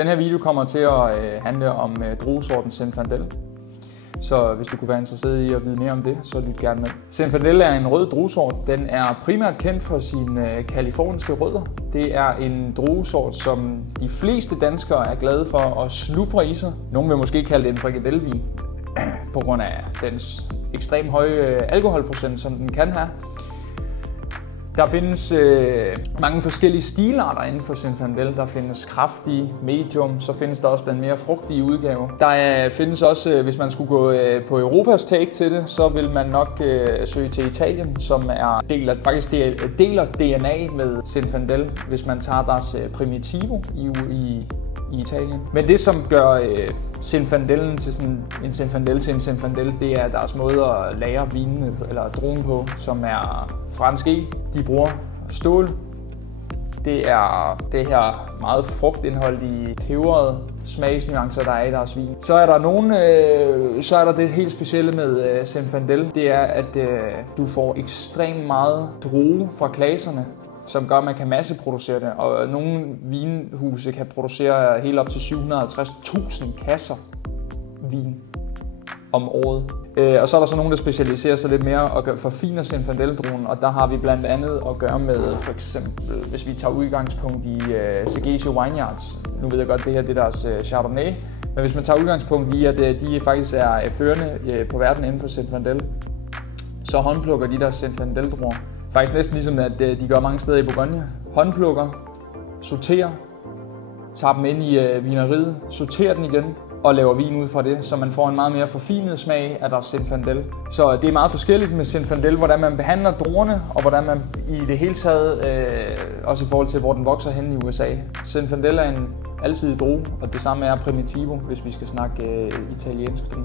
Den her video kommer til at handle om druesorten Zinfandel. Så hvis du kunne være interesseret i at vide mere om det, så lyt gerne med. Zinfandel er en rød druesort. Den er primært kendt for sine kaliforniske rødder. Det er en druesort, som de fleste danskere er glade for at slubre i sig. Nogle vil måske kalde det en frikadelvin, på grund af dens ekstremt høje alkoholprocent, som den kan have. Der findes mange forskellige stilarter inden for Zinfandel. Der findes kraftig, medium, så findes der også den mere frugtige udgave. Der findes også, hvis man skulle gå på Europas take til det, så vil man nok søge til Italien, som deler DNA med Zinfandel, hvis man tager deres Primitivo i Italien. Men det, som gør Zinfandellen til sådan en Zinfandel, det er deres måde at lagre vinene eller druen på, som er fransk E. De bruger stål. Det er det her meget frugtindholdige, peberede smagsnuancer, der er i deres vin. Så er der det helt specielle med Zinfandel. Det er, at du får ekstremt meget drue fra klaserne, som gør, at man kan masseproducere det. Og nogle vinhuse kan producere helt op til 750.000 kasser vin om året. Og så er der så nogen, der specialiserer sig lidt mere og forfiner Zinfandel-druen, og der har vi blandt andet at gøre med, for eksempel, hvis vi tager udgangspunkt i Sergesio Vineyards. Nu ved jeg godt, det her det er deres Chardonnay, men hvis man tager udgangspunkt i, at de faktisk er førende på verden inden for Zinfandel, så håndplukker de der Zinfandel-druer. Faktisk næsten ligesom, at de gør mange steder i Bourgogne. Håndplukker, sorterer, tager dem ind i vineriet, sorterer den igen og laver vin ud fra det, så man får en meget mere forfinet smag af deres Zinfandel. Så det er meget forskelligt med Zinfandel, hvordan man behandler druerne, og hvordan man i det hele taget, også i forhold til, hvor den vokser hen i USA. Zinfandel er en alsidig drue, og det samme er Primitivo, hvis vi skal snakke italiensk drue.